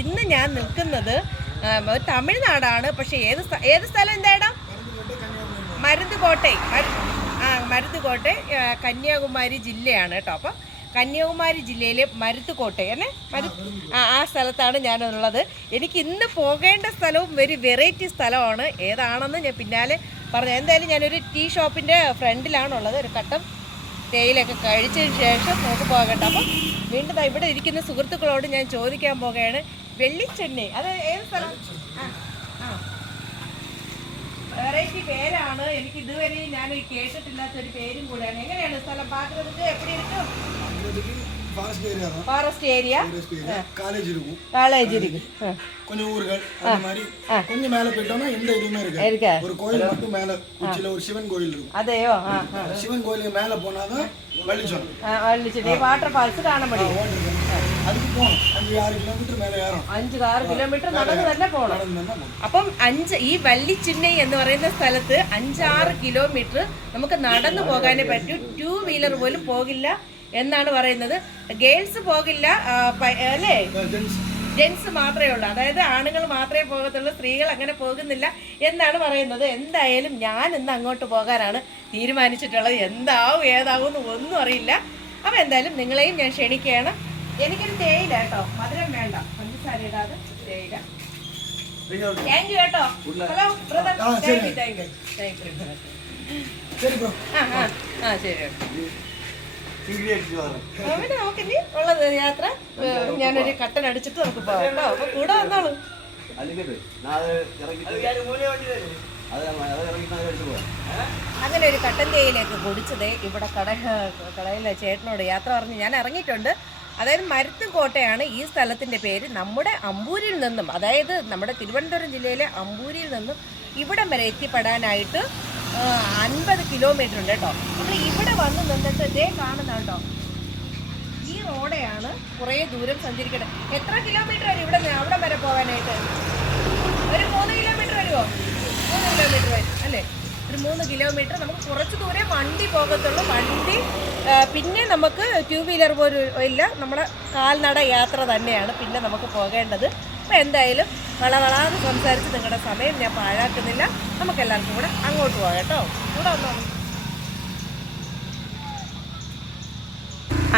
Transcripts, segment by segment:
ഇന്ന് ഞാൻ നിൽക്കുന്നത് തമിഴ്നാടാണ്. പക്ഷെ ഏത് ഏത് സ്ഥലം എന്താടാ കോട്ട ആ മരുത്തുകോട്ടെ കന്യാകുമാരി ജില്ലയാണ് കേട്ടോ. അപ്പം കന്യാകുമാരി ജില്ലയിലെ മരുത്തുകോട്ടെ അല്ലേ? മരു ആ ആ സ്ഥലത്താണ് ഞാനുള്ളത് എനിക്ക് ഇന്ന് പോകേണ്ട സ്ഥലവും വെരി വെറൈറ്റി സ്ഥലമാണ്. ഏതാണെന്ന് ഞാൻ പിന്നാലെ പറഞ്ഞു എന്തായാലും ഞാനൊരു ടീ ഷോപ്പിന്റെ ഫ്രണ്ടിലാണുള്ളത് ഒരു കട്ടം തേയിലൊക്കെ കഴിച്ചതിന് ശേഷം നമുക്ക് പോകട്ടെ. അപ്പം വീണ്ടും ഇവിടെ ഇരിക്കുന്ന സുഹൃത്തുക്കളോട് ഞാൻ ചോദിക്കാൻ പോകുകയാണ് വെള്ളിച്ചെണ്ണി അത് ഏത് സ്ഥലം? വെറൈറ്റി പേരാണ്. എനിക്ക് ഇതുവരെയും ഞാൻ കേട്ടിട്ടില്ലാത്തൊരു പേരും കൂടെയാണ്. എങ്ങനെയാണ് സ്ഥലം? പാത്രത്തിൽ എപ്പോഴും ഇരിക്കും? ஃபாரஸ்ட் ஏரியா தான் forest area forest area college இருக்கும் காலேஜ் இருக்கு ஆ. கொஞ்சம் ஊர்கள் அந்த மாதிரி கொஞ்சம் மேல போயிட்டோம்னா எந்த இதுவுமே இருக்கு இருக்கா ஒரு கோயில் மட்டும் மேல உச்சியில ஒரு சிவன் கோயில் இருக்கும் അതെയോ ആ ആ சிவன் கோயிலுக்கு மேல போனாதான் வெளிச்சம் ആ വെള്ളിച്ചെണ്ണി വാട്ടർ ഫാൾസ് കാണാൻ പറ്റും அதுக்கு போகணும் அஞ்சு ஆறு கிலோமீட்டர் மேல ஏறும் അഞ്ച് ആറ് കിലോമീറ്റർ നടന്ന് തന്നെ പോകണം நடந்து தான் போகணும் അപ്പം അഞ്ച് ഈ വള്ളിച്ചിന്നൈ എന്ന് പറയുന്ന സ്ഥലത്ത് അഞ്ചാറ് കിലോമീറ്റർ നമുക്ക് നടന്നു പോകാനേ പറ്റൂ ടൂ വീലർ പോലും പോകില്ല എന്നാണ് പറയുന്നത്. ഗേൾസ് പോകില്ല അല്ലേ? ജെൻസ് മാത്രമേ ഉള്ളൂ. അതായത് ആണുങ്ങൾ മാത്രമേ പോകത്തുള്ളൂ സ്ത്രീകൾ അങ്ങനെ പോകുന്നില്ല എന്നാണ് പറയുന്നത്. എന്തായാലും ഞാൻ ഇന്ന് അങ്ങോട്ട് പോകാനാണ് തീരുമാനിച്ചിട്ടുള്ളത്. എന്താവും ഏതാവും എന്ന് ഒന്നും അറിയില്ല. അപ്പം എന്തായാലും നിങ്ങളെയും ഞാൻ ക്ഷണിക്കുകയാണ്. എനിക്കൊരു തേയില കേട്ടോ. മധുരം വേണ്ട. പഞ്ചസാര ഇടാതെ തേയില. താങ്ക് യു കേട്ടോ. Hello brother thank you thank you thank you ആ ആ ശരി ഉള്ളത് യാത്ര. ഞാനൊരു കട്ടൻ അടിച്ചിട്ട് നമുക്ക് പോകാം കേട്ടോ. അപ്പൊ കൂടെ വന്നോളൂ. അങ്ങനെ ഒരു കട്ടൻ തേയിലൊക്കെ കുടിച്ചത് ഇവിടെ കട കടയിലെ ചേട്ടനോട് യാത്ര പറഞ്ഞ് ഞാൻ ഇറങ്ങിയിട്ടുണ്ട്. അതായത് മരുത്തും കോട്ടയാണ് ഈ സ്ഥലത്തിന്റെ പേര്. നമ്മുടെ അമ്പൂരിൽ നിന്നും അതായത് നമ്മുടെ തിരുവനന്തപുരം ജില്ലയിലെ അമ്പൂരിൽ നിന്നും ഇവിടം വരെ എത്തിപ്പെടാനായിട്ട് അൻപത് കിലോമീറ്റർ ഉണ്ട് കേട്ടോ. നമ്മൾ ഇവിടെ വന്ന് നിന്നിട്ട് ഇതേ കാണുന്ന കേട്ടോ ഈ റോഡെയാണ് കുറേ ദൂരം സഞ്ചരിക്കേണ്ടത്. എത്ര കിലോമീറ്റർ വരും ഇവിടെ നിന്ന് അവിടെ വരെ പോകാനായിട്ട്? ഒരു മൂന്ന് കിലോമീറ്റർ വരുമോ മൂന്ന് കിലോമീറ്റർ വരും അല്ലേ? ഒരു മൂന്ന് കിലോമീറ്റർ നമുക്ക് കുറച്ച് ദൂരെ വണ്ടി പോകത്തുള്ളൂ. വണ്ടി പിന്നെ നമുക്ക് ടു വീലർ പോലും ഇല്ല നമ്മുടെ കാൽനട യാത്ര തന്നെയാണ് പിന്നെ നമുക്ക് പോകേണ്ടത്. അപ്പോൾ എന്തായാലും വളവളാന്ന് സംസാരിച്ച് നിങ്ങളുടെ സമയം ഞാൻ പാഴാക്കുന്നില്ല. നമുക്ക് എല്ലാവർക്കും കൂടെ അങ്ങോട്ട് പോകാം കേട്ടോ. കൂടെ വന്നോ?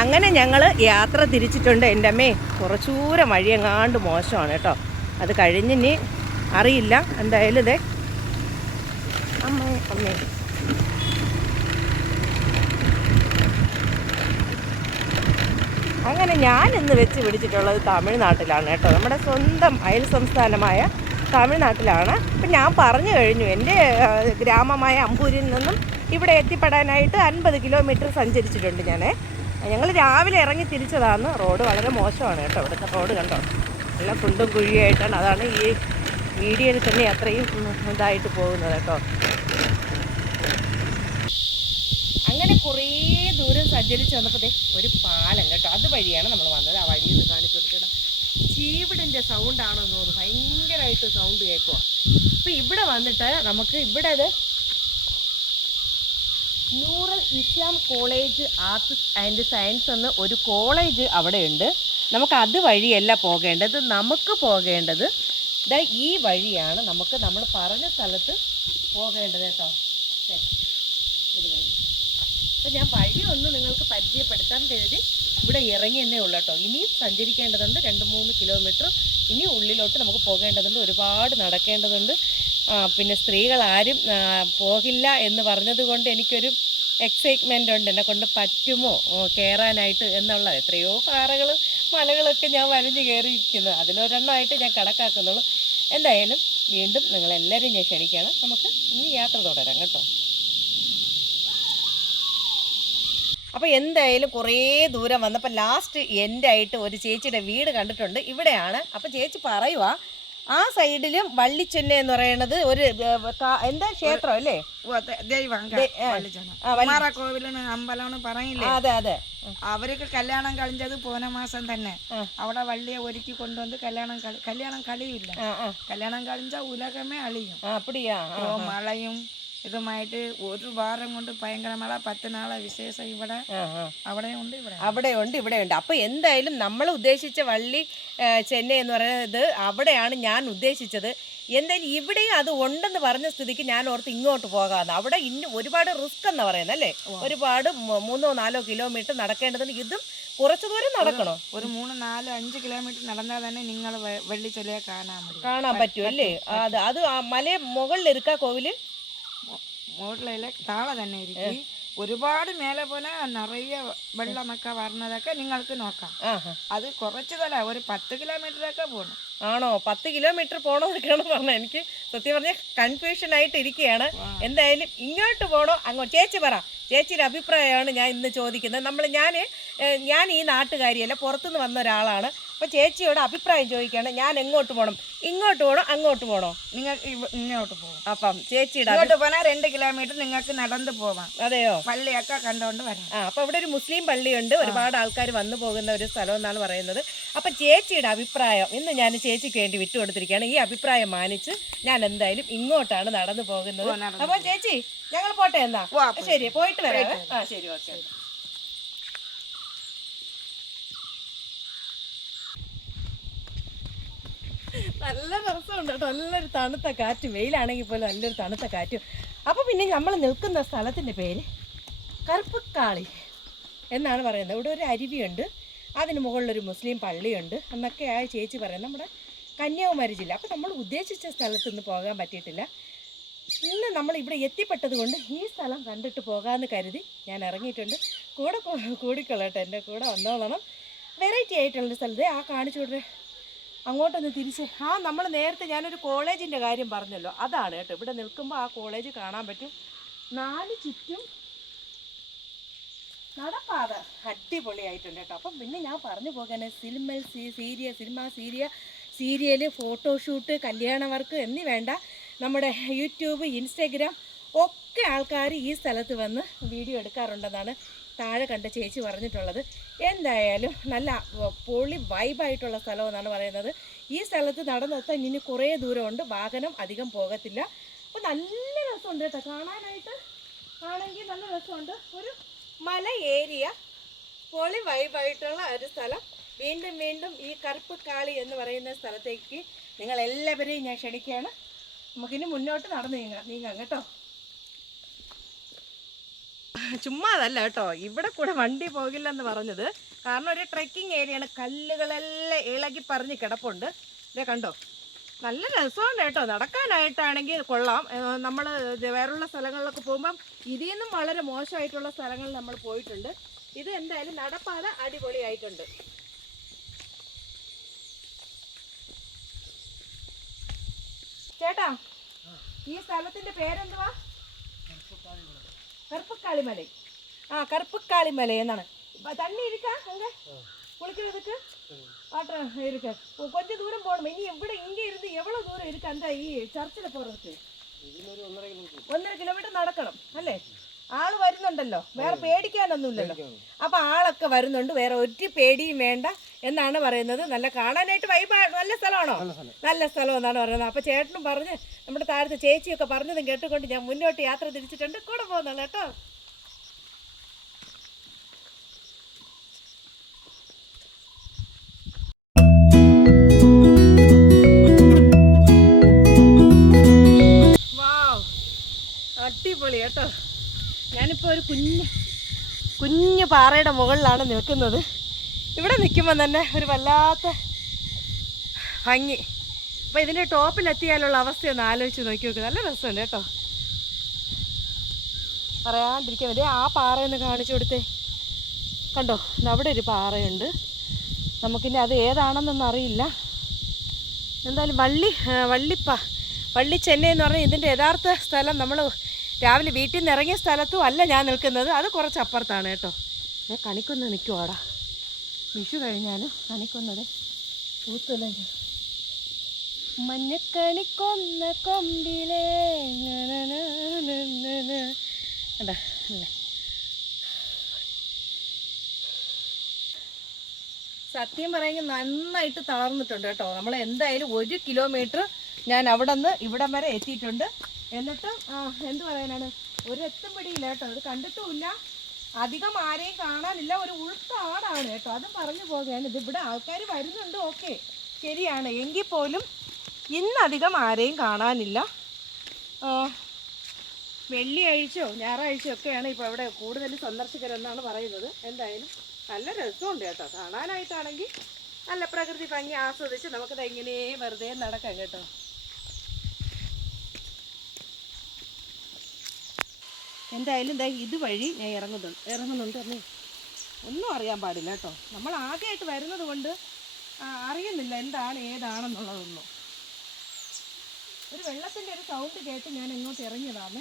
അങ്ങനെ ഞങ്ങൾ യാത്ര തിരിച്ചിട്ടുണ്ട്. എന്റെ അമ്മേ കുറച്ചൂരം വഴിയെങ്ങാണ്ട് മോശമാണ് കേട്ടോ. അത് കഴിഞ്ഞിനി അറിയില്ല. എന്തായാലും ഇതേ അങ്ങനെ ഞാൻ ഇന്ന് വെച്ച് പിടിച്ചിട്ടുള്ളത് തമിഴ്നാട്ടിലാണ് കേട്ടോ. നമ്മുടെ സ്വന്തം അയൽ സംസ്ഥാനമായ തമിഴ്നാട്ടിലാണ്. അപ്പം ഞാൻ പറഞ്ഞു കഴിഞ്ഞു എന്റെ ഗ്രാമമായ അമ്പൂരിൽ നിന്നും ഇവിടെ എത്തിപ്പെടാനായിട്ട് അൻപത് കിലോമീറ്റർ സഞ്ചരിച്ചിട്ടുണ്ട് ഞാൻ ഞങ്ങൾ രാവിലെ ഇറങ്ങി തിരിച്ചതാണ്. റോഡ് വളരെ മോശമാണ് കേട്ടോ. ഇവിടുത്തെ റോഡ് കണ്ടോ? നല്ല കുണ്ടും കുഴിയായിട്ടാണ് അതാണ് ഈ വീഡിയോയിൽ തന്നെ അത്രയും ഇതായിട്ട് പോകുന്നത് കേട്ടോ അങ്ങനെ കുറേ ദൂരം സഞ്ചരിച്ച് വന്നപ്പോഴത്തെ ഒരു പാലം കേട്ടോ. അത് വഴിയാണ് നമ്മൾ വന്നത്. ആ വഴിയിൽ നിന്ന് കാണിച്ചു കൊടുത്തിട്ട് ചീവിടിന്റെ സൗണ്ടാണെന്ന് തോന്നുന്നു. ഭയങ്കരമായിട്ട് സൗണ്ട് കേൾക്കുക അപ്പോൾ ഇവിടെ വന്നിട്ട് നമുക്ക് ഇവിടെ അത് Noorul Islam college arts and science എന്ന ഒരു കോളേജ് അവിടെയുണ്ട്. നമുക്ക് അത് വഴിയല്ല പോകേണ്ടത്. നമുക്ക് പോകേണ്ടത് ഈ വഴിയാണ് നമുക്ക് നമ്മൾ പറഞ്ഞ സ്ഥലത്ത് പോകേണ്ടത് കേട്ടോ. അപ്പം ഞാൻ വഴി ഒന്ന് നിങ്ങൾക്ക് പരിചയപ്പെടുത്താൻ കരുതി ഇവിടെ ഇറങ്ങി തന്നെ ഉള്ളൂ കേട്ടോ. ഇനിയും സഞ്ചരിക്കേണ്ടതുണ്ട് രണ്ട് മൂന്ന് കിലോമീറ്റർ ഇനി ഉള്ളിലോട്ട് നമുക്ക് പോകേണ്ടതുണ്ട്. ഒരുപാട് നടക്കേണ്ടതുണ്ട്. പിന്നെ സ്ത്രീകൾ ആരും പോകില്ല എന്ന് പറഞ്ഞത് കൊണ്ട് എനിക്കൊരു എക്സൈറ്റ്മെന്റ് ഉണ്ട്. എന്നെ കൊണ്ട് പറ്റുമോ കയറാനായിട്ട് എന്നുള്ള എത്രയോ പാറകൾ മലകളൊക്കെ ഞാൻ വരഞ്ഞ് കയറിയിരിക്കുന്നു അതിലൊരെണ്ണമായിട്ട് ഞാൻ കണക്കാക്കുന്നുള്ളൂ. എന്തായാലും വീണ്ടും നിങ്ങളെല്ലാവരും ഞാൻ ക്ഷണിക്കുകയാണ്. നമുക്ക് ഇനി യാത്ര തുടരാം കേട്ടോ. അപ്പോൾ എന്തായാലും കുറേ ദൂരം വന്നപ്പോൾ ലാസ്റ്റ് എന്റെ ആയിട്ട് ഒരു ചേച്ചിയുടെ വീട് കണ്ടിട്ടുണ്ട്. ഇവിടെയാണ്. അപ്പോൾ ചേച്ചി പറയുക ആ സൈഡിലും വള്ളിച്ചെന്ന എന്ന് പറയുന്നത് ഒരു എന്താ ക്ഷേത്രം അല്ലേ? അമ്പലമാണ് അതെ അതെ. അവരൊക്കെ കല്യാണം കഴിഞ്ഞത് പോന മാസം തന്നെ അവിടെ വള്ളിയെ ഒരുക്കി കൊണ്ടുവന്ന് കല്യാണം കല്യാണം കളിയില്ല കല്യാണം കളിച്ചാൽ ഉലകമേ അളിയും. മഴയും ഇതുമായിട്ട് ഒരു വാരം കൊണ്ട് ഭയങ്കര മഴ പത്ത് നാളെ വിശേഷം ഇവിടെ. അവിടെ ഉണ്ട് ഇവിടെ. അവിടെ ഉണ്ട് ഇവിടെ ഉണ്ട്. അപ്പോൾ എന്തായാലും നമ്മൾ ഉദ്ദേശിച്ച വള്ളി ചെന്നൈ എന്ന് പറയുന്നത് അവിടെയാണ് ഞാൻ ഉദ്ദേശിച്ചത്. എന്തായാലും ഇവിടെയും അത് ഉണ്ടെന്ന് പറഞ്ഞ സ്ഥിതിക്ക് ഞാൻ ഓർത്ത് ഇങ്ങോട്ട് പോകാമെന്ന് അവിടെ ഇന്ന് ഒരുപാട് റിസ്ക് എന്ന് പറയുന്നത് അല്ലേ? ഒരുപാട് മൂന്നോ നാലോ കിലോമീറ്റർ നടക്കേണ്ടതിന് ഇതും കുറച്ചു ദൂരം നടക്കണോ? ഒരു മൂന്ന് നാല് അഞ്ച് കിലോമീറ്റർ നടന്നാൽ തന്നെ നിങ്ങൾ വെള്ളിച്ചെലയെ കാണാൻ കാണാൻ പറ്റും അല്ലേ? അത് അത് ആ മല മുകളിലിരിക്കാ കോവിൽ? മുകളിലെ താഴെ തന്നെ ഇരിക്കും. ഒരുപാട് മേലെ പോലെ നിറയെ വെള്ളമൊക്കെ വരണതൊക്കെ നിങ്ങൾക്ക് നോക്കാം. അത് കുറച്ച് തല ഒരു പത്ത് കിലോമീറ്റർ ഒക്കെ പോകണം ആണോ? പത്ത് കിലോമീറ്റർ പോകണമെന്നൊക്കെയാണ് പറഞ്ഞത് എനിക്ക് സത്യം പറഞ്ഞാൽ കൺഫ്യൂഷൻ ആയിട്ട് ഇരിക്കുകയാണ് എന്തായാലും ഇങ്ങോട്ട് പോകണോ അങ്ങോട്ട് ചേച്ചി പറ. ചേച്ചിയുടെ അഭിപ്രായമാണ് ഞാൻ ഇന്ന് ചോദിക്കുന്നത്. നമ്മൾ ഞാൻ ഞാൻ ഈ നാട്ടുകാരിയല്ല പുറത്തുനിന്ന് വന്ന ഒരാളാണ്. അപ്പോൾ ചേച്ചിയോട് അഭിപ്രായം ചോദിക്കുകയാണ് ഞാൻ എങ്ങോട്ട് പോണം? ഇങ്ങോട്ട് പോണോ അങ്ങോട്ട് പോണോ? നിങ്ങൾ ഇവ- ഇങ്ങോട്ട് പോകും അപ്പം ചേച്ചിയുടെ അഭി- ഇങ്ങോട്ട് രണ്ട് കിലോമീറ്റർ നിങ്ങൾക്ക് നടന്നു പോവാം. അതെയോ? പള്ളിയൊക്കെ കണ്ടോണ്ട് വരാം ആ അപ്പോൾ അവിടെ ഒരു മുസ്ലിം പള്ളിയുണ്ട്. ഒരുപാട് ആൾക്കാർ വന്നു പോകുന്ന ഒരു സ്ഥലം എന്നാണ് പറയുന്നത്. അപ്പം ചേച്ചിയുടെ അഭിപ്രായം ഇന്ന് ഞാൻ ചേച്ചിക്ക് വേണ്ടി വിട്ടുകൊടുത്തിരിക്കുകയാണ് ഈ അഭിപ്രായം മാനിച്ച് ഞാൻ എന്തായാലും ഇങ്ങോട്ടാണ് നടന്നു പോകുന്നത്. അപ്പൊ നടന്നു അപ്പോൾ ചേച്ചി ഞങ്ങൾ പോട്ടെ എന്നാ? പോവാം, ശരി പോയിട്ട് വരാം ആ ശരി ഓക്കെ. നല്ല രസമുണ്ട് കേട്ടോ. നല്ലൊരു തണുത്ത കാറ്റ്. വെയിലാണെങ്കിൽ പോലും നല്ലൊരു തണുത്ത കാറ്റും. അപ്പോൾ പിന്നെ നമ്മൾ നിൽക്കുന്ന സ്ഥലത്തിന്റെ പേര് കറുപ്പക്കാളി എന്നാണ് പറയുന്നത്. ഇവിടെ ഒരു അരുവിയുണ്ട്. അതിന് മുകളിലൊരു മുസ്ലിം പള്ളിയുണ്ട്. എന്നൊക്കെ ആ ചേച്ചി പറയുന്നത് നമ്മുടെ കന്യാകുമാരി ജില്ല. അപ്പോൾ നമ്മൾ ഉദ്ദേശിച്ച സ്ഥലത്ത് നിന്ന് പോകാൻ പറ്റിയിട്ടില്ല. ഇന്ന് നമ്മൾ ഇവിടെ എത്തിപ്പെട്ടത് കൊണ്ട് ഈ സ്ഥലം കണ്ടിട്ട് പോകാമെന്ന് കരുതി ഞാൻ ഇറങ്ങിയിട്ടുണ്ട്. കൂടെ കൂടിക്കൊള്ളട്ടെ. എന്റെ കൂടെ വന്നോളണം. വെറൈറ്റി ആയിട്ടുള്ള സ്ഥലത്ത് ആ കാണിച്ചു വിടേ അങ്ങോട്ടൊന്ന് തിരിച്ച് ആ നമ്മൾ നേരത്തെ ഞാനൊരു കോളേജിന്റെ കാര്യം പറഞ്ഞല്ലോ. അതാണ് കേട്ടോ. ഇവിടെ നിൽക്കുമ്പോൾ ആ കോളേജ് കാണാൻ പറ്റും. നാല് ചുറ്റും നടപ്പാത അടിപൊളിയായിട്ടുണ്ട് കേട്ടോ. അപ്പം പിന്നെ ഞാൻ പറഞ്ഞു പോകാനെ സിനിമ സീരിയ സിനിമ സീരിയ സീരിയൽ ഫോട്ടോഷൂട്ട് കല്യാണ വർക്ക് എന്നീ വേണ്ട. നമ്മുടെ യൂട്യൂബ് ഇൻസ്റ്റഗ്രാം ഒക്കെ ആൾക്കാർ ഈ സ്ഥലത്ത് വന്ന് വീഡിയോ എടുക്കാറുണ്ടെന്നാണ് താഴെ കണ്ട ചേച്ചി പറഞ്ഞിട്ടുള്ളത്. എന്തായാലും നല്ല പൊളി വൈബായിട്ടുള്ള സ്ഥലമെന്നാണ് പറയുന്നത്. ഈ സ്ഥലത്ത് നടന്നെത്താൻ ഇനി കുറേ ദൂരമുണ്ട്. വാഹനം അധികം പോകത്തില്ല. അപ്പോൾ നല്ല രസമുണ്ട് കേട്ടോ. കാണാനായിട്ട് ആണെങ്കിൽ നല്ല രസമുണ്ട്. ഒരു മല ഏരിയ പൊളി വൈബായിട്ടുള്ള ഒരു സ്ഥലം. വീണ്ടും വീണ്ടും ഈ കറുപ്പ് കാളി എന്ന് പറയുന്ന സ്ഥലത്തേക്ക് നിങ്ങൾ എല്ലാവരെയും ഞാൻ ക്ഷണിക്കുകയാണ്. നമുക്കിനി മുന്നോട്ട് നടന്നു നീങ്ങാം. നീങ്ങാം കേട്ടോ. ചുമ്മാതല്ല കേട്ടോ. ഇവിടെ കൂടെ വണ്ടി പോകില്ലെന്ന് പറഞ്ഞത്. കാരണം ഒരു ട്രെക്കിംഗ് ഏരിയയാണ് കല്ലുകളെല്ലാം ഇളകി പറഞ്ഞ് കിടപ്പുണ്ട്. ഇതേ കണ്ടോ? നല്ല രസമുണ്ട് കേട്ടോ. നടക്കാനായിട്ടാണെങ്കിൽ കൊള്ളാം. നമ്മൾ വേറുള്ള സ്ഥലങ്ങളിലൊക്കെ പോകുമ്പം ഇതിൽ നിന്നും വളരെ മോശമായിട്ടുള്ള സ്ഥലങ്ങളിൽ നമ്മൾ പോയിട്ടുണ്ട്. ഇത് എന്തായാലും നടപ്പാത അടിപൊളിയായിട്ടുണ്ട്. ചേട്ടാ ഈ സ്ഥലത്തിന്റെ പേരെന്തുവാ? കറുപ്പക്കാളിമല. ആ കറുപ്പക്കാളിമല എന്നാണ്. തണ്ണി ഇരിക്കാം അങ്ങനെ കുളിക്കുന്നതൊക്കെ വാട്ടർ ഇരിക്ക. കൊഞ്ച ദൂരം പോകണം ഇനി ഇവിടെ ഇങ്ങനെ ഇരുന്ന് എവ്വളവ് ദൂരം ഇരിക്കാം? എന്താ ഈ ചർച്ചിന് പുറത്ത് ഒന്നര കിലോമീറ്റർ നടക്കണം അല്ലേ? ആൾ വരുന്നുണ്ടല്ലോ. വേറെ പേടിക്കാനൊന്നുമില്ലല്ലോ. അപ്പൊ ആളൊക്കെ വരുന്നുണ്ട്. വേറെ ഒരു പേടിയും വേണ്ട എന്നാണ് പറയുന്നത്. നല്ല കാണാനായിട്ട് വൈബ് നല്ല സ്ഥലമാണോ? നല്ല സ്ഥലം. എന്നാണ് പറയുന്നത്. അപ്പൊ ചേട്ടനും പറഞ്ഞ് നമ്മുടെ താഴത്തെ ചേച്ചിയൊക്കെ പറഞ്ഞതും കേട്ടുകൊണ്ട് ഞാൻ മുന്നോട്ട് യാത്ര തിരിച്ചിട്ടുണ്ട്. കൂടെ പോകുന്നുള്ളൂ കേട്ടോ. കുഞ്ഞ്. കുഞ്ഞു പാറയുടെ മുകളിലാണ് നിൽക്കുന്നത്. ഇവിടെ നിൽക്കുമ്പോൾ തന്നെ ഒരു വല്ലാത്ത ഭംഗി. അപ്പോൾ ഇതിന്റെ ടോപ്പിലെത്തിയാലുള്ള അവസ്ഥയൊന്ന് ആലോചിച്ച് നോക്കി നോക്ക്. നല്ല രസമുണ്ട് കേട്ടോ. പറയാണ്ടിരിക്കാൻ വേണ്ടി ആ പാറ ഒന്ന് കാണിച്ചു കൊടുത്തേ. കണ്ടോ? അവിടെ ഒരു പാറയുണ്ട്. നമുക്കിനി അത് ഏതാണെന്നൊന്നും അറിയില്ല. എന്തായാലും വള്ളി വള്ളിപ്പ. വള്ളി ചെന്നൈ എന്ന് പറഞ്ഞാൽ ഇതിന്റെ യഥാർത്ഥ സ്ഥലം നമ്മൾ രാവിലെ വീട്ടിൽ നിന്ന് ഇറങ്ങിയ സ്ഥലത്തും അല്ല ഞാൻ നിൽക്കുന്നത്. അത് കുറച്ച് അപ്പുറത്താണ് കേട്ടോ. ഞാൻ കണിക്കൊന്ന് നിൽക്കുവാടാ വിഷു കഴിഞ്ഞാലും കണിക്കൊന്നത് പൂത്തുല മഞ്ഞക്കണിക്കൊന്ന കൊമ്പിലേ സത്യം പറയുമെങ്കിൽ നന്നായിട്ട് തളർന്നിട്ടുണ്ട് കേട്ടോ. നമ്മൾ എന്തായാലും ഒരു കിലോമീറ്റർ ഞാൻ അവിടെ നിന്ന് ഇവിടം വരെ എത്തിയിട്ടുണ്ട്. എന്നിട്ടും എന്ത് പറയാനാണ്? ഒരു എത്തും പിടിയില്ല കേട്ടോ. അത് കണ്ടിട്ടുമില്ല. അധികം ആരെയും കാണാനില്ല. ഒരു ഉൾക്കാടാണ് കേട്ടോ. അതും പറഞ്ഞു പോകുകയാണ് ഇത് ഇവിടെ ആൾക്കാർ വരുന്നുണ്ട്. ഓക്കെ. ശരിയാണ്. എങ്കിൽ പോലും ഇന്നധികം ആരെയും കാണാനില്ല. വെള്ളിയാഴ്ചയോ ഞായറാഴ്ചയോ ഒക്കെയാണ് ഇപ്പോൾ ഇവിടെ കൂടുതൽ സന്ദർശകരെന്നാണ് പറയുന്നത്. എന്തായാലും നല്ല രസമുണ്ട് കേട്ടോ. കാണാനായിട്ടാണെങ്കിൽ നല്ല പ്രകൃതി ഭംഗി ആസ്വദിച്ച് നമുക്കത് എങ്ങനെ വെറുതെ നടക്കാം കേട്ടോ. എന്തായാലും ദേ ഇതുവഴി ഞാൻ ഇറങ്ങുന്നുണ്ട് ഇറങ്ങുന്നുണ്ട് അമ്മേ. ഒന്നും അറിയാൻ പാടില്ല കേട്ടോ. നമ്മൾ ആദ്യമായിട്ട് വരുന്നത് കൊണ്ട് അറിയുന്നില്ല എന്താണ് ഏതാണെന്നുള്ളതൊന്നും. ഒരു വെള്ളത്തിന്റെ ഒരു സൗണ്ട് കേട്ട് ഞാൻ ഇങ്ങോട്ട് ഇറങ്ങിയതാണ്.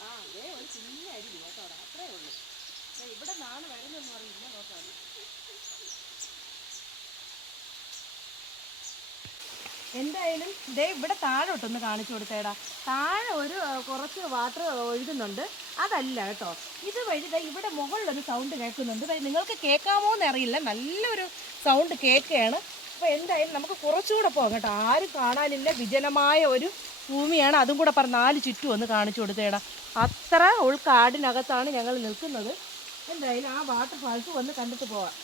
ആ അതേ ഒരു കുഞ്ഞ അരുവി കേട്ടോ. അത്രേ ഉള്ളൂ. ഇവിടെ വരുന്നെന്ന് വരുന്നതെന്ന് ഇന്ന നോക്കാം എന്തായാലും ദേ ഇവിടെ താഴോട്ടൊന്ന് കാണിച്ചു കൊടുത്തേടാ. താഴെ ഒരു കുറച്ച് വാട്ടർ ഒഴുകുന്നുണ്ട്. അതല്ല കേട്ടോ. ഇതുവഴി ദേ ഇവിടെ മുകളിലൊരു സൗണ്ട് കേൾക്കുന്നുണ്ട്. നിങ്ങൾക്ക് കേൾക്കാമോ എന്ന് അറിയില്ല നല്ലൊരു സൗണ്ട് കേൾക്കുകയാണ്. അപ്പോൾ എന്തായാലും നമുക്ക് കുറച്ചുകൂടെ പോകാം കേട്ടോ. ആരും കാണാനില്ല. വിജനമായ ഒരു ഭൂമിയാണ്. അതും കൂടെ പറഞ്ഞ നാല് ചുറ്റും ഒന്ന് കാണിച്ചു കൊടുത്തേടാ. അത്ര ഉൾക്കാടിനകത്താണ് ഞങ്ങൾ നിൽക്കുന്നത്. എന്തായാലും ആ വാട്ടർ ഫാൾസ് വന്ന് കണ്ടിട്ട് പോവാം.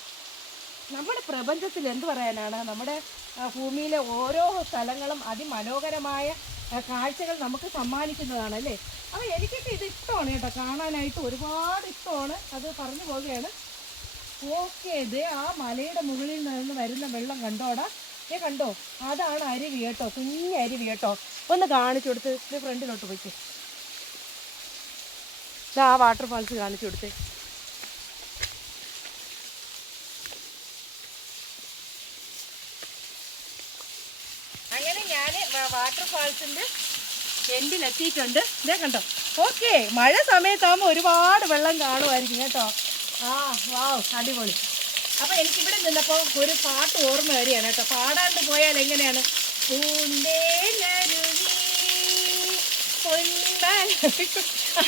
നമ്മുടെ പ്രപഞ്ചത്തിൽ എന്ത് പറയാനാണ്? നമ്മുടെ ഭൂമിയിലെ ഓരോ സ്ഥലങ്ങളും അതിമനോഹരമായ കാഴ്ചകൾ നമുക്ക് സമ്മാനിക്കുന്നതാണ് അല്ലേ? അപ്പോൾ എനിക്കൊക്കെ ഇത് ഇഷ്ടമാണ് കേട്ടോ. കാണാനായിട്ട് ഒരുപാട് ഇഷ്ടമാണ്. അത് പറഞ്ഞു പോവുകയാണ്. ഓക്കെ ഇത് ആ മലയുടെ മുകളിൽ നിന്ന് വരുന്ന വെള്ളം കണ്ടോടാ. ഏ കണ്ടോ? അതാണ് അരുവി കേട്ടോ. കുഞ്ഞ് അരുവി കേട്ടോ. ഒന്ന് കാണിച്ചു കൊടുത്ത് ഫ്രണ്ടിലോട്ട് പോയിക്കേ. ഇതാ ആ വാട്ടർ ഫാൾസ് കാണിച്ചു കൊടുത്തേ അങ്ങനെ ഞാൻ വാട്ടർ ഫാൾസിന്റെ എൻഡിലെത്തിയിട്ടുണ്ട്. ഇതേ കണ്ടോ? ഓക്കെ മഴ സമയത്താകുമ്പോൾ ഒരുപാട് വെള്ളം കാണുമായിരിക്കും കേട്ടോ. ആ വാവ് അടിപൊളി. അപ്പോൾ എനിക്കിവിടെ നിന്നപ്പോൾ ഒരു പാട്ട് ഓർമ്മ വരികയാണ് കേട്ടോ. പാടാണ്ട് പോയാൽ എങ്ങനെയാണ്?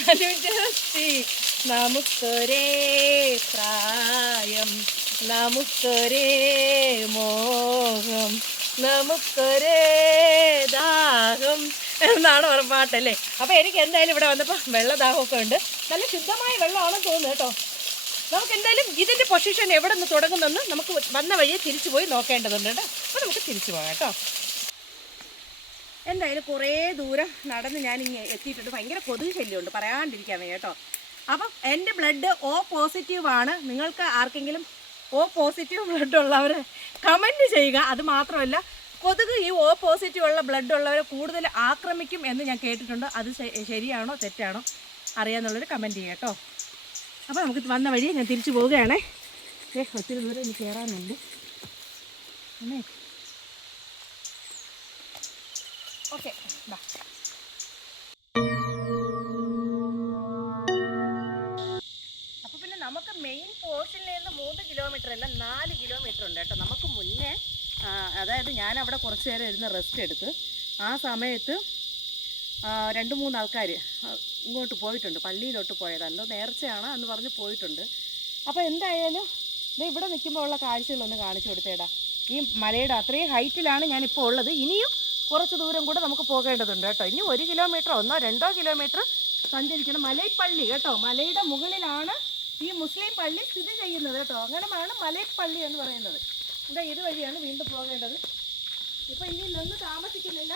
പൊന്മനുജത്തി നമുക്കൊരേ പ്രായം നമുക്കൊരേ മോഹം. നമുക്കൊരേ ദാഹം എന്നാണ് പറഞ്ഞ പാട്ടല്ലേ? അപ്പോൾ എനിക്ക് എന്തായാലും ഇവിടെ വന്നപ്പോൾ വെള്ളദാഹമൊക്കെ ഉണ്ട്. നല്ല ശുദ്ധമായ വെള്ളമാണെന്ന് തോന്നുന്നു കേട്ടോ. നമുക്ക് എന്തായാലും ഇതിന്റെ പൊസിഷൻ എവിടെ നിന്ന് തുടങ്ങുന്നെന്ന് നമുക്ക് വന്ന വഴിയെ തിരിച്ചു പോയി നോക്കേണ്ടതുണ്ട് കേട്ടോ. അപ്പോൾ നമുക്ക് തിരിച്ചു പോകാം കേട്ടോ. എന്തായാലും കുറേ ദൂരം നടന്ന് ഞാൻ ഇങ്ങനെ എത്തിയിട്ടുണ്ട്. ഭയങ്കര കൊതുക് ശല്യമുണ്ട്. പറയാണ്ടിരിക്കാൻ കേട്ടോ. അപ്പം എന്റെ ബ്ലഡ് ഓ പോസിറ്റീവ് ആണ്. നിങ്ങൾക്ക് ആർക്കെങ്കിലും ഓ പോസിറ്റീവ് ബ്ലഡ് ഉള്ളവർ കമന്റ് ചെയ്യുക. അത് മാത്രമല്ല കൊതുക് ഈ ഓ പോസിറ്റീവ് ഉള്ള ബ്ലഡ് ഉള്ളവരെ കൂടുതൽ ആക്രമിക്കും എന്ന് ഞാൻ കേട്ടിട്ടുണ്ട്. അത് ശരിയാണോ തെറ്റാണോ അറിയാന്നുള്ളൊരു കമന്റ് ചെയ്യുക കേട്ടോ അപ്പോൾ നമുക്ക് വന്ന വഴി ഞാൻ തിരിച്ചു പോവുകയാണേ. ഏ ഒത്തിരി ദൂരം എനിക്ക് കയറാനുണ്ട് ഓക്കെ ബാ കിലോമീറ്റർ ഉണ്ട് കേട്ടോ. നമുക്ക് മുന്നേ അതായത് ഞാൻ അവിടെ കുറച്ച് നേരം ഇരുന്ന് റെസ്റ്റ് എടുത്ത് ആ സമയത്ത് രണ്ട് മൂന്ന് ആൾക്കാർ ഇങ്ങോട്ട് പോയിട്ടുണ്ട്. പള്ളിയിലോട്ട് പോയതാണ്. എന്തോ നേർച്ചയാണ് എന്ന് പറഞ്ഞ് പോയിട്ടുണ്ട്. അപ്പോൾ എന്തായാലും ദേ ഇവിടെ നിൽക്കുമ്പോൾ ഉള്ള കാഴ്ചകളൊന്ന് കാണിച്ചു കൊടുത്തേടാ. ഈ മലയുടെ അത്രയും ഹൈറ്റിലാണ് ഞാനിപ്പോൾ ഉള്ളത്. ഇനിയും കുറച്ച് ദൂരം കൂടെ നമുക്ക് പോകേണ്ടതുണ്ട് കേട്ടോ. ഇനി ഒരു കിലോമീറ്ററോ ഒന്നോ രണ്ടോ കിലോമീറ്റർ സഞ്ചരിക്കണം. മലൈപ്പള്ളി കേട്ടോ. മലയുടെ മുകളിലാണ് ഈ മുസ്ലിം പള്ളി സ്ഥിതി ചെയ്യുന്നത് കേട്ടോ. അങ്ങനെയാണ് മലൈപ്പള്ളി എന്ന് പറയുന്നത്. ഇതാ വഴിയാണ് വീണ്ടും പോകേണ്ടത്. ഇപ്പം ഇനി നിന്ന് താമസിക്കുന്നില്ല.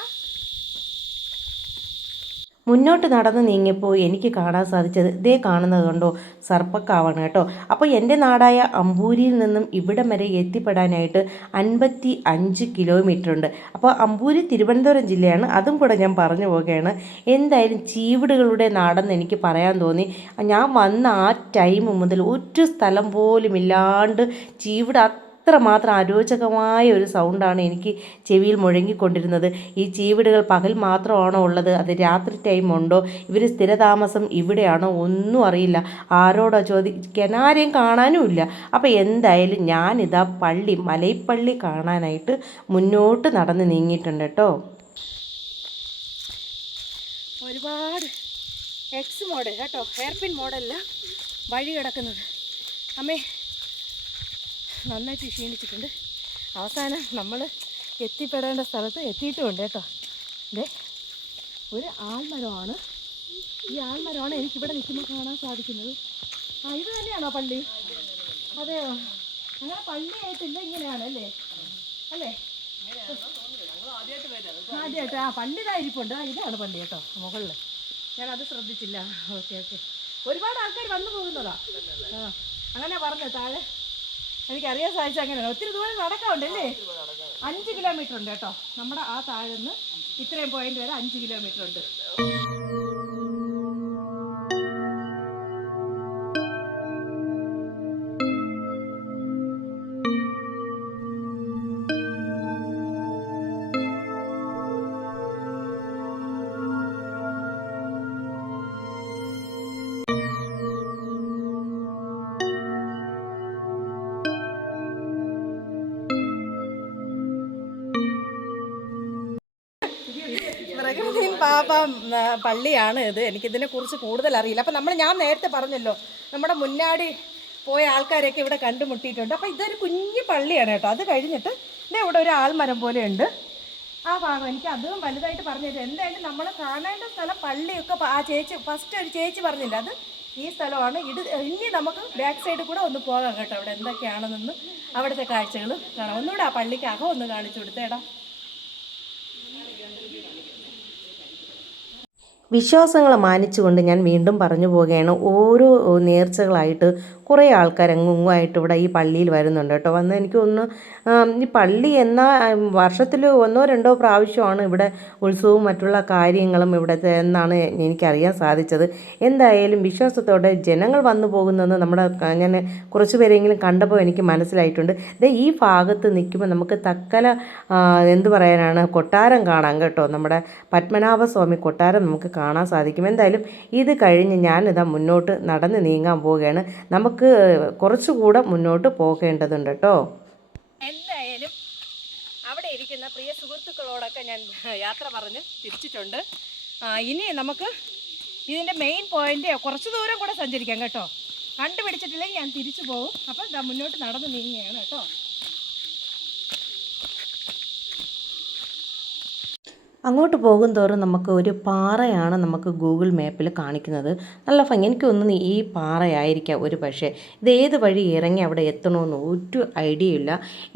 മുന്നോട്ട് നടന്ന് നീങ്ങിയപ്പോൾ എനിക്ക് കാണാൻ സാധിച്ചത് ഇതേ കാണുന്നത് കണ്ടോ? സർപ്പക്കാവാണ് കേട്ടോ. അപ്പോൾ എന്റെ നാടായ അമ്പൂരിയിൽ നിന്നും ഇവിടം വരെ എത്തിപ്പെടാനായിട്ട് അൻപത്തി അഞ്ച് കിലോമീറ്റർ ഉണ്ട്. അപ്പോൾ അമ്പൂരി തിരുവനന്തപുരം ജില്ലയാണ്. അതും കൂടെ ഞാൻ പറഞ്ഞു പോവുകയാണ്. എന്തായാലും ചീവിടുകളുടെ നാടെന്ന് എനിക്ക് പറയാൻ തോന്നി. ഞാൻ വന്ന ആ ടൈം മുതൽ ഒരു സ്ഥലം പോലും ഇല്ലാണ്ട് ചീവിട് അത്രമാത്രം അരോചകമായ ഒരു സൗണ്ടാണ് എനിക്ക് ചെവിയിൽ മുഴങ്ങിക്കൊണ്ടിരുന്നത്. ഈ ചീവിടുകൾ പകൽ മാത്രമാണോ ഉള്ളത്? അത് രാത്രി ടൈം ഉണ്ടോ? ഇവർ സ്ഥിരതാമസം ഇവിടെയാണോ? ഒന്നും അറിയില്ല. ആരോടോ ചോദിക്കാൻ? ആരെയും കാണാനും ഇല്ല. അപ്പോൾ എന്തായാലും ഞാനിതാ പള്ളി മലൈപ്പള്ളി കാണാനായിട്ട് മുന്നോട്ട് നടന്ന് നീങ്ങിയിട്ടുണ്ട് കേട്ടോ. ഒരുപാട് എക്സ് മോഡൽ കേട്ടോ. ഹെയർപിൻ മോഡലിൽ വഴി കിടക്കുന്നത്. അമ്മേ നന്നായിട്ട് ക്ഷീണിച്ചിട്ടുണ്ട്. അവസാനം നമ്മൾ എത്തിപ്പെടേണ്ട സ്ഥലത്ത് എത്തിയിട്ടുമുണ്ട് കേട്ടോ. ദേ ഒരു ആൽമരമാണ് ഈ ആൽമരമാണ് എനിക്കിവിടെ നിൽക്കുമ്പോൾ കാണാൻ സാധിക്കുന്നത്. ആ ഇത് തന്നെയാണോ പള്ളി? അതെയോ? അങ്ങനെ പള്ളിയായിട്ടില്ല ഇങ്ങനെയാണ് അല്ലേ? അല്ലേ? ആദ്യമായിട്ട് ആ പള്ളി ആ ഇതാണ് പള്ളി കേട്ടോ മുകളിൽ ഞാൻ അത് ശ്രദ്ധിച്ചില്ല. Okay okay. ഒരുപാട് ആൾക്കാർ വന്നു പോകുന്നതാ. ആ അങ്ങനെ പറഞ്ഞു താഴെ എനിക്കറിയാൻ സാധിച്ച അങ്ങനെയാണ്. ഒത്തിരി ദൂരം നടക്കാറുണ്ടല്ലേ അഞ്ച് കിലോമീറ്റർ ഉണ്ട് കേട്ടോ. നമ്മുടെ ആ താഴെന്ന് ഇത്രയും പോയിന്റ് വരെ അഞ്ച് കിലോമീറ്റർ ഉണ്ട് പ്രകൃതിയും പാപം ആ, പള്ളിയാണ് ഇത്. എനിക്കിതിനെ കുറിച്ച് കൂടുതൽ അറിയില്ല. അപ്പം നമ്മൾ ഞാൻ നേരത്തെ പറഞ്ഞല്ലോ നമ്മുടെ മുന്നാടി പോയ ആൾക്കാരൊക്കെ ഇവിടെ കണ്ടുമുട്ടിയിട്ടുണ്ട്. അപ്പം ഇതൊരു കുഞ്ഞു പള്ളിയാണ് കേട്ടോ. അത് കഴിഞ്ഞിട്ട് ഇതേ ഇവിടെ ഒരു ആൽമരം പോലെ ഉണ്ട് ആ ഭാഗം എനിക്ക് അതും വലുതായിട്ട് പറഞ്ഞു തരും എന്തായാലും നമ്മൾ കാണേണ്ട സ്ഥലം പള്ളിയൊക്കെ ആ ചേച്ചി ഫസ്റ്റ് ഒരു ചേച്ചി പറഞ്ഞില്ല അത് ഈ സ്ഥലമാണ്. ഇത് ഇനി നമുക്ക് ബാക്ക് സൈഡിൽ കൂടെ ഒന്ന് പോകാം കേട്ടോ. അവിടെ എന്തൊക്കെയാണെന്നൊന്ന് അവിടുത്തെ കാഴ്ചകൾ കാണാം. ഒന്നുകൂടെ ആ പള്ളിക്ക് അകം ഒന്ന് കാണിച്ചു കൊടുത്തേടാ. വിശ്വാസങ്ങളെ മാനിച്ചുകൊണ്ട് ഞാൻ വീണ്ടും പറഞ്ഞു പോവുകയാണ്. ഓരോ നേർച്ചകളായിട്ട് കുറേ ആൾക്കാർ എങ്ങുമായിട്ട് ഇവിടെ ഈ പള്ളിയിൽ വരുന്നുണ്ട് കേട്ടോ. വന്ന് എനിക്ക് ഒന്ന് ഈ പള്ളി എന്ന വർഷത്തിൽ ഒന്നോ രണ്ടോ പ്രാവശ്യമാണ് ഇവിടെ ഉത്സവവും മറ്റുള്ള കാര്യങ്ങളും ഇവിടുത്തെ എന്നാണ് എനിക്കറിയാൻ സാധിച്ചത്. എന്തായാലും വിശ്വാസത്തോടെ ജനങ്ങൾ വന്നു പോകുന്നത് നമ്മുടെ ഞാൻ കുറച്ച് പേരെങ്കിലും കണ്ടപ്പോൾ എനിക്ക് മനസ്സിലായിട്ടുണ്ട്. ദേ ഈ ഭാഗത്ത് നിൽക്കുമ്പോൾ നമുക്ക് തക്കല എന്ത് പറയാനാണ് കൊട്ടാരം കാണാം കേട്ടോ. നമ്മുടെ പത്മനാഭസ്വാമി കൊട്ടാരം നമുക്ക് കാണാൻ സാധിക്കും. എന്തായാലും ഇത് കഴിഞ്ഞ് ഞാനിതാ മുന്നോട്ട് നടന്ന് നീങ്ങാൻ പോവുകയാണ്. നമുക്ക് കുറച്ചുകൂടെ മുന്നോട്ട് പോകേണ്ടതുണ്ട് കേട്ടോ. എന്തായാലും അവിടെ ഇരിക്കുന്ന പ്രിയ സുഹൃത്തുക്കളോടൊക്കെ ഞാൻ യാത്ര പറഞ്ഞ് തിരിച്ചിട്ടുണ്ട്. ഇനി നമുക്ക് ഇതിന്റെ മെയിൻ പോയിന്റ് കുറച്ച് ദൂരം കൂടെ സഞ്ചരിക്കാം കേട്ടോ. കണ്ടുപിടിച്ചിട്ടില്ലെങ്കിൽ ഞാൻ തിരിച്ചു പോകും അപ്പം മുന്നോട്ട് നടന്ന് നീങ്ങുകയാണ് കേട്ടോ. അങ്ങോട്ട് പോകും തോറും നമുക്ക് ഒരു പാറയാണ് നമുക്ക് ഗൂഗിൾ മാപ്പിൽ കാണിക്കുന്നത്. നല്ല ഭംഗി. എനിക്ക് തോന്നുന്നു ഈ പാറയായിരിക്കാം ഒരു പക്ഷേ. ഇത് ഏത് വഴി ഇറങ്ങി അവിടെ എത്തണമെന്ന് ഒരു ഐഡിയ ഇല്ല.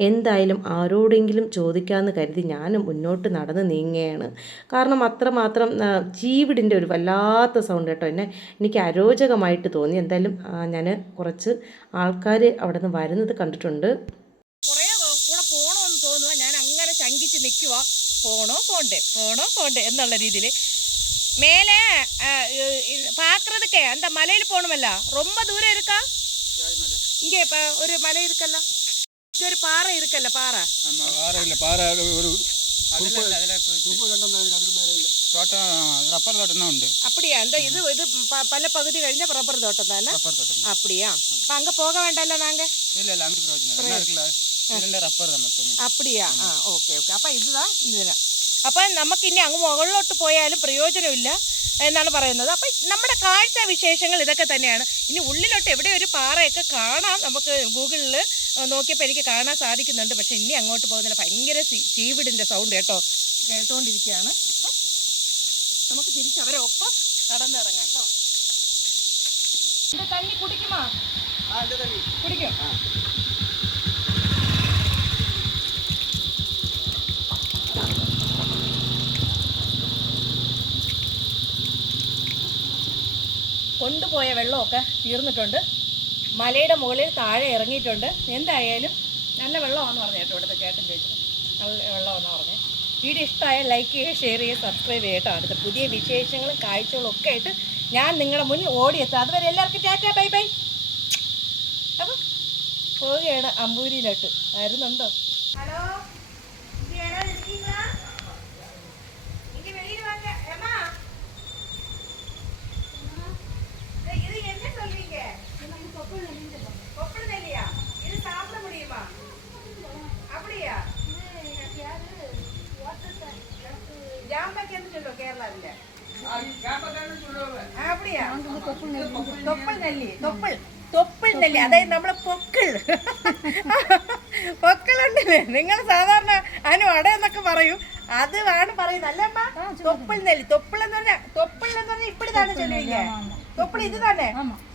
എന്തായാലും ആരോടെങ്കിലും ചോദിക്കാമെന്ന് കരുതി ഞാൻ മുന്നോട്ട് നടന്ന് നീങ്ങുകയാണ്. കാരണം അത്രമാത്രം ചീവിടിന്റെ ഒരു വല്ലാത്ത സൗണ്ട് കേട്ടോ എന്നെ എനിക്ക് അരോചകമായിട്ട് തോന്നി. എന്തായാലും ഞാൻ കുറച്ച് ആൾക്കാർ അവിടെ നിന്ന് വരുന്നത് കണ്ടിട്ടുണ്ട്. കുറേ കൂടെ പോകണമെന്ന് തോന്നുക ഞാൻ അങ്ങനെ ശങ്കിച്ച് നിൽക്കുക പോണോ പോണ്ടേ പോണോ പോണ്ടേ എന്നുള്ള രീതിയിൽ മേലെ പാക്കുறதுக்கே அந்த മലയിൽ போகணுமல்ல ரொம்ப ദൂരം இருக்கா இங்கே ഒരു ஒரு மலை இருக்கல்ல പാറ ஒரு பாறை இருக்கல்ல ஒரு അപ്പടിയാ എന്താ ഇത് ഇത് പല പകുതി കഴിഞ്ഞ റബ്ബർ തോട്ടം തന്നെ? അപ്പടിയാ. അപ്പൊ അങ്ങ് പോക വേണ്ടല്ലോ നാങ്ക അപ്പടിയാ? ആ ഓക്കെ ഓക്കെ. അപ്പം ഇതാ ഇതിനാ. അപ്പം നമുക്ക് ഇനി അങ്ങ് മുകളിലോട്ട് പോയാലും പ്രയോജനമില്ല എന്നാണ് പറയുന്നത്. അപ്പൊ നമ്മുടെ കാഴ്ച വിശേഷങ്ങൾ ഇതൊക്കെ തന്നെയാണ്. ഇനി ഉള്ളിലോട്ട് എവിടെ ഒരു പാറയൊക്കെ കാണാം നമുക്ക് ഗൂഗിളിൽ നോക്കിയപ്പോൾ എനിക്ക് കാണാൻ സാധിക്കുന്നുണ്ട്. പക്ഷേ ഇനി അങ്ങോട്ട് പോകുന്നില്ല ഭയങ്കര ചീവിടിന്റെ സൗണ്ട് കേട്ടോ. കേട്ടുകൊണ്ടിരിക്കുകയാണ് നമുക്ക് തിരിച്ച് അവരെ ഒപ്പം നടന്നിറങ്ങാം കേട്ടോ. എന്റെ തള്ളി കുടിക്കുമോ? കുടിക്കും. കൊണ്ടുപോയ വെള്ളമൊക്കെ തീർന്നിട്ടുണ്ട്. മലയുടെ മുകളിൽ താഴെ ഇറങ്ങിയിട്ടുണ്ട്. എന്തായാലും നല്ല വെള്ളമാണെന്ന് പറഞ്ഞു കേട്ടോ ഇവിടുത്തെ ചേട്ടൻ ചോദിച്ചു നല്ല വെള്ളമാണെന്ന് പറഞ്ഞു. വീഡിയോ ഇഷ്ടമായ ലൈക്ക് ചെയ്യുക ഷെയർ ചെയ്യുക സബ്സ്ക്രൈബ് ചെയ്യട്ടോ അടുത്ത പുതിയ വിശേഷങ്ങളും കാഴ്ചകളും ഒക്കെ ആയിട്ട് ഞാൻ നിങ്ങളുടെ മുന്നിൽ ഓടിയെത്തും. അതുവരെ എല്ലാവർക്കും ടാറ്റ ബൈ ബൈ. അപ്പം പോവുകയാണ് അമ്പൂരിയിലോട്ട്. വരുന്നുണ്ടോ? നെല്ലി തൊപ്പിൾ